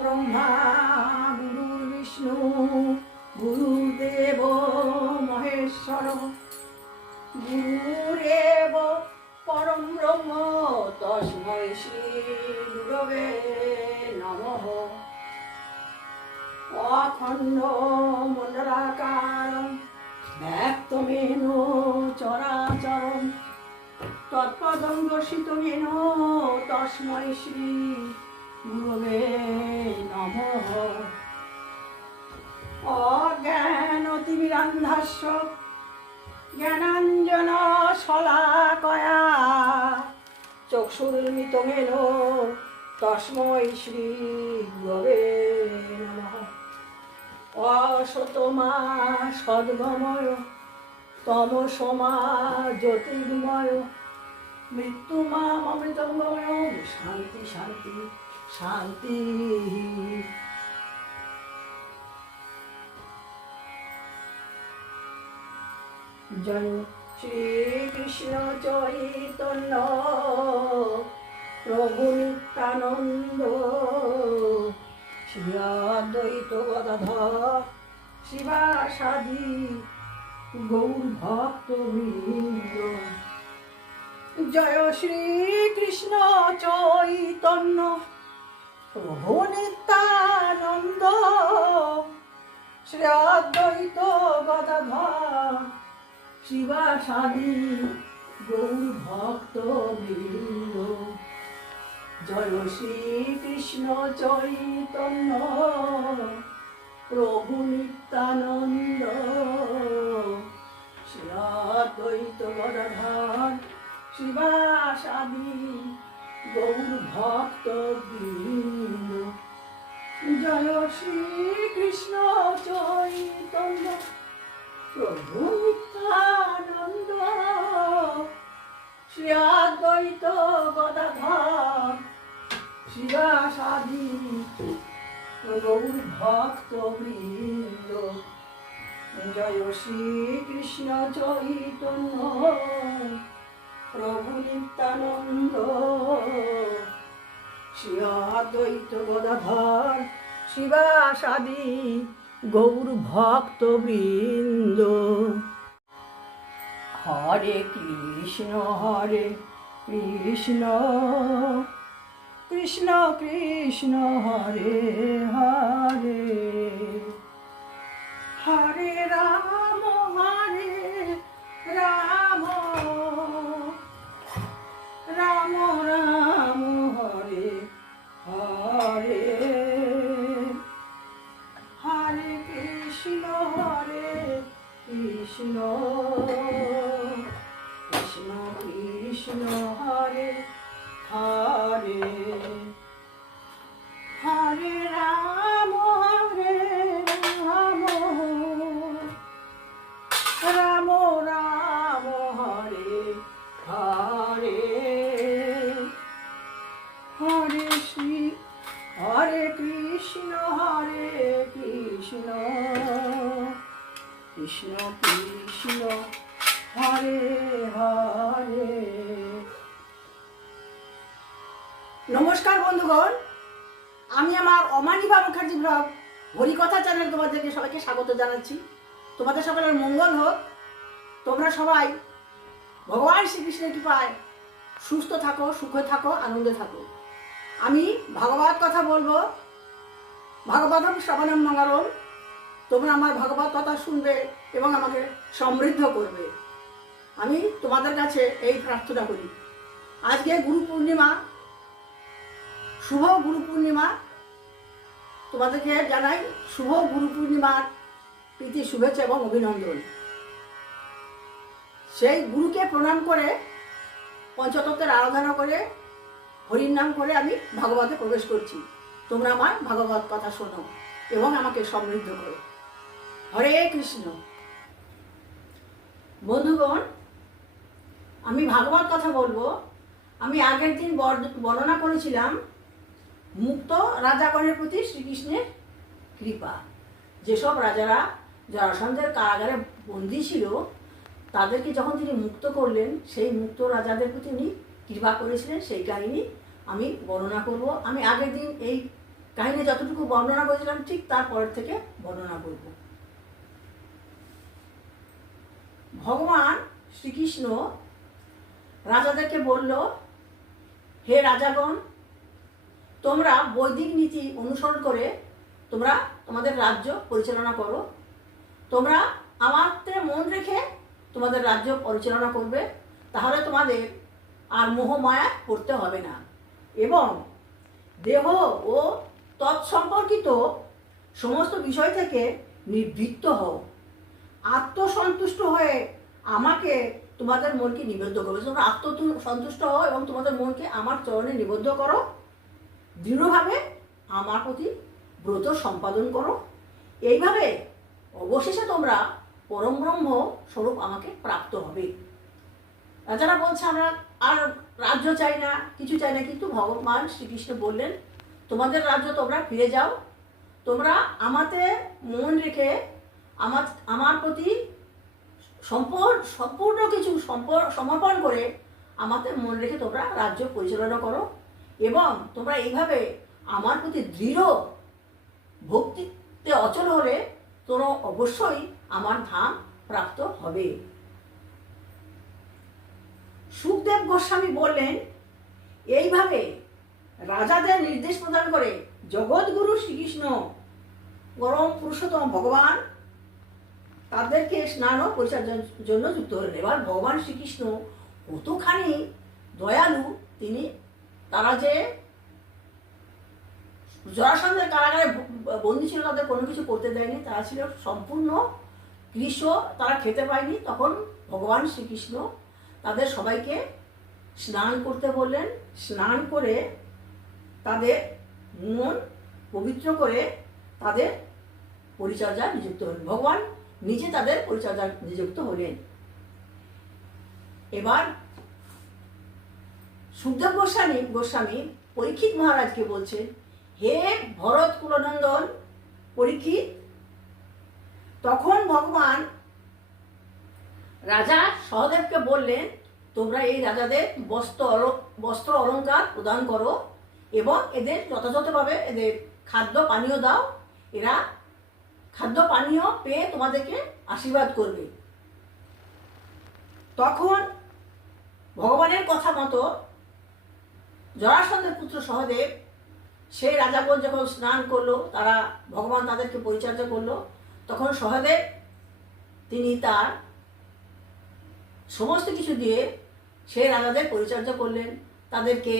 ব্রহ্মা গুরু বিষ্ণু, গুরুদেব মহেশ্বর। গুরুরেব পরম ব্রহ্ম তস্মৈ শ্রী গুরবে নমঃ। অখণ্ড মণ্ডলাকারম, ব্যক্তমেন চরাচরম তৎপদং দর্শিত মেন তস্মৈ শ্রী গুরবে নমঃ অজ্ঞানতিমিরান্ধাস্য জ্ঞানাঞ্জন শলাকয়া চক্ষুর্মিতমেন তস্মৈ শ্রী গুরবে নমঃ। অসতমা সদ্গময়, তমসমা জ্যোতির্ময় মৃত্যুমা অমৃতময় শান্তি শান্তি। শান্তি। জয় শ্রীকৃষ্ণ চৈতন্য, প্রভু নিত্যানন্দ। শ্রী অদ্বৈত গদাধর, শিবাসাদি, গৌর ভক্ত জয় শ্রীকৃষ্ণ চৈতন্য। প্রভু নিত্যানন্দ শ্রী অদ্বৈত গদাধর, শিবাসাদি গৌর ভক্ত বৃন্দ। জয় শ্রীকৃষ্ণ চৈতন্য, প্রভু নিত্যানন্দ। শ্রী অদ্বৈত গদাধর, শিবাসাদি গৌর ভক্ত বৃন্দ জয় শ্রীকৃষ্ণ চৈতন্য, প্রভু নিত্যানন্দ। শ্রী অদ্বৈত গদাধর শিবাসাদি গৌর ভক্ত বৃন্দ জয় শ্রীকৃষ্ণ চৈতন্য। প্রভু নিত্যানন্দ। শ্রী অদ্বৈত গদাধর, শিবাসাদি গৌর ভক্ত বৃন্দ হরে কৃষ্ণ হরে কৃষ্ণ। কৃষ্ণ কৃষ্ণ, হরে হরে। হরে রাম। নমস্কার বন্ধুগণ। আমি আমার অমানিবা মুখার্জি ব্লগ, হরিকথা চ্যানেল তোমাদেরকে সবাইকে স্বাগত জানাচ্ছি। তোমাদের সকলের মঙ্গল হোক। তোমরা সবাই ভগবান শ্রীকৃষ্ণের কৃপায় সুস্থ থাকো, সুখে থাকো, আনন্দে থাকো। আমি ভাগবত কথা বলব। ভাগবতম শ্রবণম মঙ্গলম। তোমরা আমার ভাগবত কথা শুনবে এবং আমাকে সমৃদ্ধ করবে। আমি তোমাদের কাছে এই প্রার্থনা করি। আজকে গুরু পূর্ণিমা শুভ গুরু পূর্ণিমা। তোমাদেরকে জানাই শুভ গুরু পূর্ণিমার প্রীতি, শুভেচ্ছা এবং অভিনন্দন। সেই গুরুকে প্রণাম করে পঞ্চতত্ত্বের আরাধনা করে, হরির নাম করে আমি ভাগবতে প্রবেশ করছি। তোমরা আমার ভাগবত কথা শোনো এবং আমাকে সমৃদ্ধ করো। হরে কৃষ্ণ। বন্ধুগণ, আমি ভাগবত কথা বলব। আমি আগের দিন বর- বর্ণনা করেছিলাম মুক্ত রাজাগণের প্রতি শ্রীকৃষ্ণের কৃপা। যেসব রাজারা জরাসন্ধের কারাগারে বন্দী ছিল, তাদেরকে যখন তিনি মুক্ত করলেন, সেই মুক্ত রাজাদের প্রতি তিনি কৃপা করেছিলেন, সেই কাহিনী আমি বর্ণনা করব। আমি আগের দিন এই কাহিনী যতটুকু বর্ণনা করেছিলাম, ঠিক তারপরের থেকে বর্ণনা করব। ভগবান শ্রীকৃষ্ণ রাজাদেরকে বলল, হে রাজাগণ তোমরা বৈদিক নীতি অনুসরণ করে তোমরা তোমাদের রাজ্য পরিচালনা করো। তোমরা আমাতে মন রেখে তোমাদের রাজ্য পরিচালনা করবে। তাহলে তোমাদের আর মোহমায়া পড়তে হবে না। এবং দেহ ও তৎসম্পর্কিত সমস্ত বিষয় থেকে নিবৃত্ত হও। আত্মসন্তুষ্ট হয়ে আমাকে তোমাদের মনকে নিবদ্ধ করবে। তোমরা আত্ম সন্তুষ্ট হও এবং তোমাদের মনকে আমার চরণে নিবদ্ধ করো। দৃঢ়ভাবে আমার প্রতি ব্রত সম্পাদন করো। এইভাবে অবশেষে তোমরা পরম ব্রহ্ম স্বরূপ আমাকে প্রাপ্ত হবে। রাজারা বলছে, আমরা আর রাজ্য চাই না, কিছু চাই না, কিন্তু ভগবান শ্রীকৃষ্ণ বললেন, তোমাদের রাজ্য তোমরা ফিরে যাও। তোমরা আমাতে মন রেখে আমার আমার প্রতি সম্পূর্ণ সম্পূর্ণ কিছু সমর্পণ করে আমাতে মন রেখে তোমরা রাজ্য পরিচালনা করো। এবং তোমরা এইভাবে আমার প্রতি দৃঢ় ভক্তিতে অচল হলে তোমরা অবশ্যই আমার ধাম প্রাপ্ত হবে। সুখদেব গোস্বামী বললেন, এইভাবে রাজাদের নির্দেশ প্রদান করে জগৎগুরু শ্রীকৃষ্ণ পরম পুরুষোত্তম ভগবান তাদেরকে স্নান ও পরিচর্যার জন্য যুক্ত হলেন। এবার ভগবান শ্রীকৃষ্ণ কতখানি দয়ালু, তিনি তারা যে জরাসন্ধের কারাগারে বন্দী ছিল তাদের কোনো কিছু করতে দেয়নি। তারা ছিল সম্পূর্ণ কৃষ্ণ তারা খেতে পায়নি। তখন ভগবান শ্রীকৃষ্ণ তাদের সবাইকে স্নান করতে বললেন। স্নান করে তাদের মন পবিত্র করে তাদের পরিচর্যা নিযুক্ত হলেন। ভগবান নিজে তাদের পরিচর্যা নিযুক্ত হলেন। এবার সুখদেব গোস্বামী গোস্বামী পরীক্ষিত মহারাজকে বলছে, হে ভরত কুলনন্দন, পরীক্ষিত, তখন ভগবান রাজা সহদেবকে বললেন, তোমরা এই রাজাদের বস্ত্র বস্ত্র অলংকার প্রদান করো এবং এদের যথাযথভাবে এদের খাদ্য পানীয় দাও। এরা খাদ্য পানীয় পেয়ে তোমাদেরকে আশীর্বাদ করবে। তখন ভগবানের কথা মতো জরাসন্ধের পুত্র সহদেব, সেই রাজাগণ যখন স্নান করল, তারা ভগবান তাদেরকে পরিচর্যা করল, তখন সহদেব তিনি তার সমস্ত কিছু দিয়ে সেই রাজাদের পরিচর্যা করলেন। তাদেরকে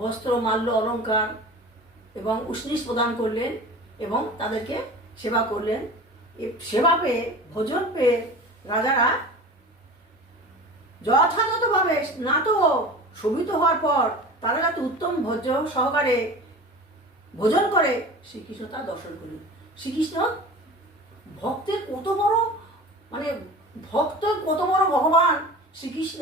বস্ত্র, মাল্য, অলংকার এবং উষ্ণিস প্রদান করলেন এবং তাদেরকে সেবা করলেন। সেবা পেয়ে, ভোজন পেয়ে রাজারা যথাযথভাবে স্নাত শোভিত হওয়ার পর তারা যাতে উত্তম ভোজ্য সহকারে ভোজন করে, শ্রীকৃষ্ণ তার দর্শন করলেন। শ্রীকৃষ্ণ ভক্তের কত বড় মানে ভক্ত কত বড় ভগবান শ্রীকৃষ্ণ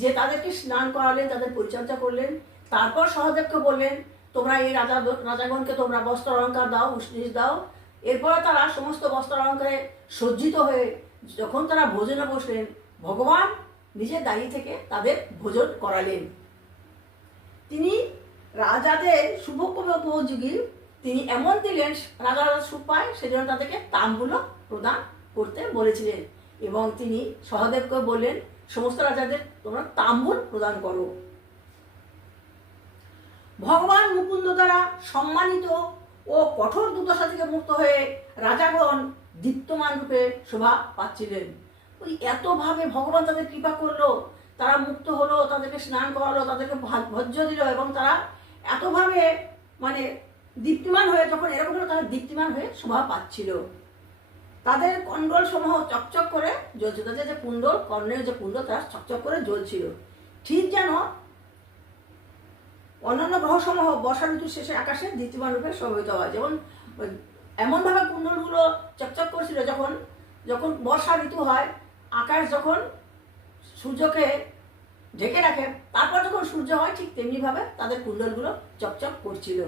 যে তাদেরকে স্নান করালেন, তাদের পরিচর্যা করলেন। তারপর সহদেবকে বললেন, তোমরা এই রাজা, রাজাগণকে তোমরা বস্ত্র অলঙ্কার দাও উষ্ণিস দাও। এরপরে তারা সমস্ত বস্ত্র অলঙ্কারে সজ্জিত হয়ে যখন তারা ভোজনে বসলেন, ভগবান নিজের দাঁড়িয়ে থেকে তাদের ভোজন করালেন। তিনি রাজাদের শুভোপযোগী তিনি এমন দিলেন, রাজা রাজা সুখ পায়, সেজন্য তাদেরকে তাম্বুলো প্রদান করতে বলেছিলেন। এবং তিনি সহদেবকে বললেন, সমস্ত রাজাদের তোমরা তাম্বুল প্রদান করো। ভগবান মুকুন্দ দ্বারা সম্মানিত ও কঠোর দুর্দশা থেকে মুক্ত হয়ে রাজাগণ দীপ্তমান রূপে শোভা পাচ্ছিলেন। ওই এতভাবে ভগবান তাদের কৃপা করল তারা মুক্ত হলো, তাদেরকে স্নান করালো, তাদেরকে ভোজ্য দিল এবং তারা এতভাবে মানে দীপ্তিমান হয়ে যখন এরকম হলো, তারা দীপ্তিমান হয়ে শোভা পাচ্ছিল। তাদের কণ্ডল সমূহ চকচক করে জ্বলছিল। তাদের যে কুণ্ডল, কর্ণের যে কুণ্ডল, তারা চকচক করে জ্বলছিল। ঠিক যেন অন্যান্য গ্রহসমূহ বর্ষা ঋতুর শেষে আকাশে দ্বিতীয় রূপে শোভিত হয়। যেমন এমনভাবে কুণ্ডলগুলো চকচক করছিল যখন যখন বর্ষা ঋতু হয়, আকাশ যখন সূর্যকে ঢেকে রাখে, তারপর যখন সূর্য হয় ঠিক তেমনিভাবে তাদের কুণ্ডলগুলো চকচক করছিল।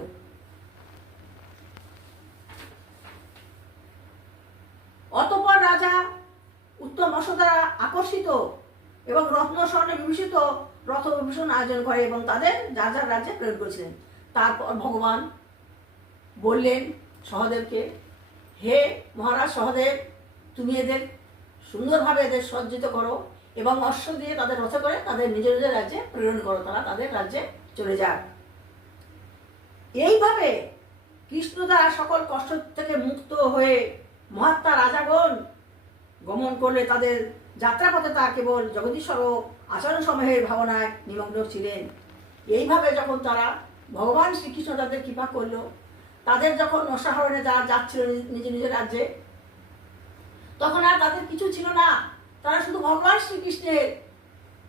অতপর রাজা উত্তম অশ্ব দ্বারা আকর্ষিত এবং রত্ন স্বর্ণে বিভূষিত রথ বিভূষণ আয়োজন করে এবং তাদের যার যার রাজ্যে প্রেরণ করেছিলেন। তারপর ভগবান বললেন, সহদেবকে, হে মহারাজ সহদেব, তুমি এদের সুন্দরভাবে এদের সজ্জিত করো। এবং অশ্ব দিয়ে তাদের রথে করে তাদের নিজ নিজের রাজ্যে প্রেরণ করো, তারা তাদের রাজ্যে চলে যাক। এইভাবে কৃষ্ণ দ্বারা সকল কষ্ট থেকে মুক্ত হয়ে মহাত্মা রাজাগণ গমন করলে তাদের যাত্রাপথে তা কেবল জগদীশ্বর আচরণ সমূহের ভাবনায় নিমগ্ন ছিলেন। এইভাবে যখন তারা ভগবান শ্রীকৃষ্ণ তাদের কৃপা করল, তাদের যখন অসাহরণে যারা যাচ্ছিল নিজ নিজের রাজ্যে, তখন আর তাদের কিছু ছিল না। তারা শুধু ভগবান শ্রীকৃষ্ণের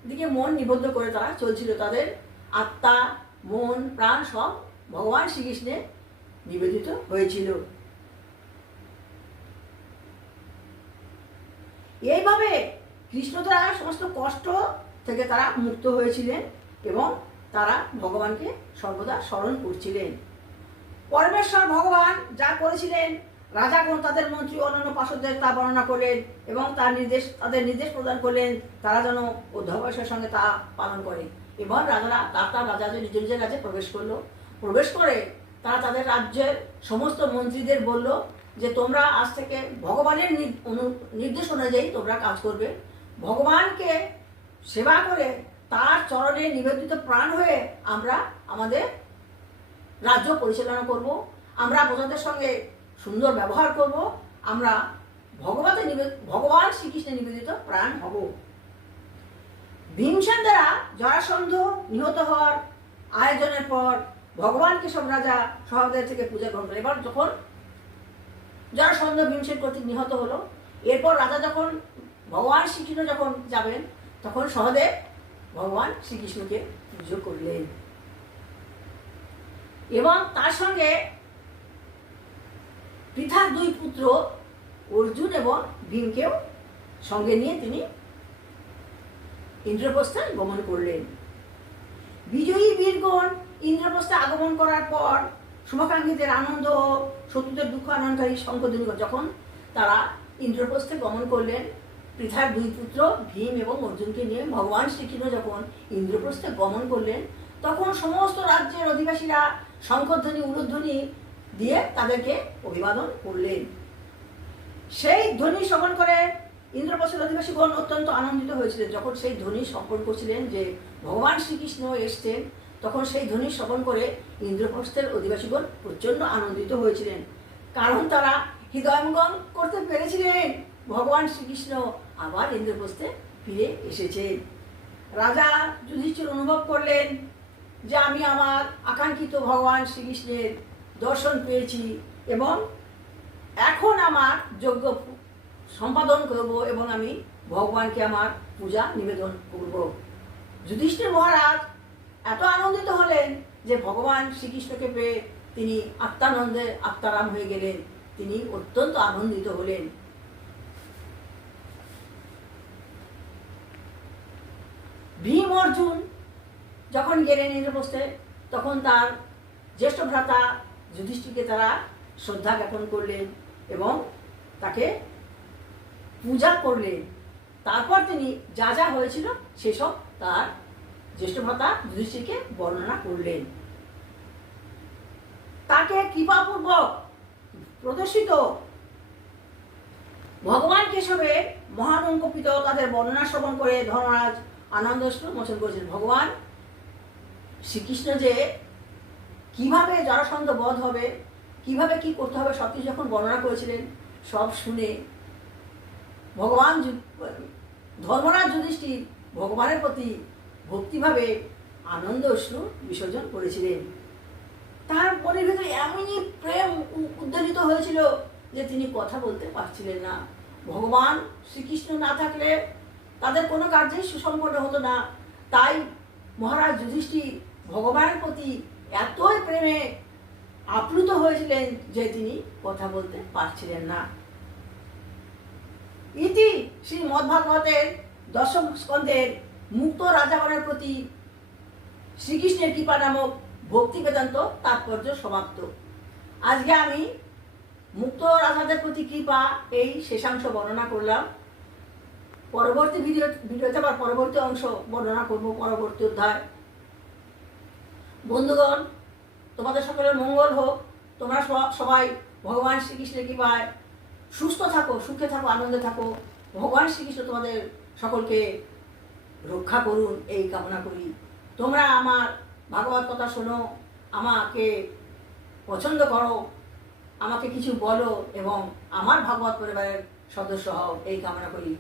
দিকে মন নিবদ্ধ করে তারা চলছিল। তাদের আত্মা, মন, প্রাণ সব ভগবান শ্রীকৃষ্ণে নিবেদিত হয়েছিল। এইভাবে কৃষ্ণ দ্বারা সমস্ত কষ্ট থেকে তারা মুক্ত হয়েছিলেন এবং তারা ভগবানকে সর্বদা স্মরণ করছিলেন। পরমেশ্বর ভগবান যা করেছিলেন রাজাগণ তাদের মন্ত্রী অন্যান্য পার্শ্বদের তা বর্ণনা করলেন এবং তার নির্দেশ, তাদের নির্দেশ প্রদান করলেন, তারা যেন অধ্যবসায়ের সঙ্গে তা পালন করে। এবং রাজারা তার তার রাজা নিজ নিজের রাজ্যে প্রবেশ করল। প্রবেশ করে তারা তাদের রাজ্যের সমস্ত মন্ত্রীদের বলল যে, তোমরা আজ থেকে ভগবানের নির্দেশ অনুযায়ী তোমরা কাজ করবে। ভগবানকে সেবা করে তার চরণে নিবেদিত প্রাণ হয়ে আমরা আমাদের রাজ্য পরিচালনা করব। আমরা প্রজাদের সঙ্গে সুন্দর ব্যবহার করব, আমরা ভগবতে ভগবান শ্রীকৃষ্ণে নিবেদিত প্রাণ হব। ভীমসেন দ্বারা জরাসন্ধ নিহত হওয়ার আয়োজনের পর ভগবান কেশব রাজা সহদেব থেকে পূজা গ্রহণ করে এবার যখন জরাসন্ধ ভীমসেন কর্তৃক নিহত হলো, এরপর রাজা যখন ভগবান শ্রীকৃষ্ণ যখন যাবেন, তখন সহদেব ভগবান শ্রীকৃষ্ণকে পুজো করলেন। এবং তার সঙ্গে পৃথার দুই পুত্র, অর্জুন এবং ভীমকেও সঙ্গে নিয়ে তিনি ইন্দ্রপ্রস্থে গমন করলেন। বিজয়ী বীরগণ ইন্দ্রপ্রস্থে আগমন করার পর শুভাকাঙ্ক্ষীদের আনন্দ শত্রুদের দুঃখ আনন্দকারী শঙ্কধ্বনি যখন তারা ইন্দ্রপ্রস্থে গমন করলেন, পৃথার দুই পুত্র, ভীম এবং অর্জুনকে নিয়ে ভগবান শ্রীকৃষ্ণ যখন ইন্দ্রপ্রস্থে গমন করলেন, তখন সমস্ত রাজ্যের অধিবাসীরা শঙ্করধ্বনি, উলুধ্বনি দিয়ে তাদেরকে অভিবাদন করলেন। সেই ধ্বনি শ্রবণ করে ইন্দ্রপ্রস্থের অধিবাসীগণ অত্যন্ত আনন্দিত হয়েছিলেন। যখন সেই ধ্বনি শ্রবণ করছিলেন যে ভগবান শ্রীকৃষ্ণ এসছেন, তখন সেই ধ্বনি শ্রবণ করে ইন্দ্রপ্রস্থের অধিবাসীগণ প্রচণ্ড আনন্দিত হয়েছিলেন। কারণ তারা হৃদয়ঙ্গম করতে পেরেছিলেন। ভগবান শ্রীকৃষ্ণ আবার ইন্দ্রপ্রস্থে ফিরে এসেছেন। রাজা যুধিষ্ঠির অনুভব করলেন যে, আমি আমার আকাঙ্ক্ষিত ভগবান শ্রীকৃষ্ণের দর্শন পেয়েছি এবং এখন আমার যোগ্য সম্পাদন করব এবং আমি ভগবানকে আমার পূজা নিবেদন করব। যুধিষ্ঠির মহারাজ এত আনন্দিত হলেন যে ভগবান শ্রীকৃষ্ণকে পেয়ে তিনি আত্মানন্দে আত্মারাম হয়ে গেলেন। তিনি অত্যন্ত আনন্দিত হলেন। ভীম অর্জুন যখন গেলেন ইন্দ্রপ্রস্থে, তখন তার জ্যেষ্ঠ ভ্রাতা যুধিষ্ঠিরকে তারা শ্রদ্ধা জ্ঞাপন করলেন এবং তাকে পূজা করলেন। তারপর তিনি যা যা হয়েছিল সেসব তার জ্যেষ্ঠ ভ্রাতা যুধিষ্ঠিরকে বর্ণনা করলেন। তাকে কৃপাপূর্বক প্রদর্শিত ভগবান কেশবের মহান অঙ্কপিত তাদের বর্ণনা শ্রবণ করে ধর্মরাজ আনন্দ মোচন করেছেন। ভগবান শ্রীকৃষ্ণ যে কীভাবে জরাসন্ধ বধ হবে, কীভাবে কি করতে হবে সব কিছু যখন বর্ণনা করেছিলেন, সব শুনে ভগবান ধর্মরাজ যুধিষ্ঠির ভগবানের প্রতি ভক্তিভাবে আনন্দ অশ্রু বিসর্জন করেছিলেন। তার মনের ভিতরে এমনই প্রেম উদ্বেলিত হয়েছিল যে তিনি কথা বলতে পারছিলেন না। ভগবান শ্রীকৃষ্ণ না থাকলে তাদের কোনো কার্যই সুসম্পন্ন হতো না। তাই মহারাজ যুধিষ্ঠির ভগবানের প্রতি এতই প্রেমে আপ্লুত হয়েছিলেন যে তিনি কথা বলতে পারছিলেন না। ইতি শ্রী মদ্ভাগবতের দশম স্কন্ধের মুক্ত রাজাগণের প্রতি শ্রীকৃষ্ণের কৃপা নামক ভক্তি বেদান্ত তাৎপর্য সমাপ্ত। আজকে আমি মুক্ত রাজাদের প্রতি কৃপা এই শেষাংশ বর্ণনা করলাম। পরবর্তী ভিডিও ভিডিওতে আবার পরবর্তী অংশ বর্ণনা করব, পরবর্তী অধ্যায়। বন্ধুগণ, তোমাদের সকলের মঙ্গল হোক। তোমরা সবাই ভগবান শ্রীকৃষ্ণের কৃপায় সুস্থ থাকো, সুখে থাকো, আনন্দে থাকো। ভগবান শ্রীকৃষ্ণ তোমাদের সকলকে রক্ষা করুন, এই কামনা করি। তোমরা আমার ভাগবত কথা শোনো, আমাকে পছন্দ করো, আমাকে কিছু বলো এবং আমার ভাগবত পরিবারের সদস্য হও, এই কামনা করি।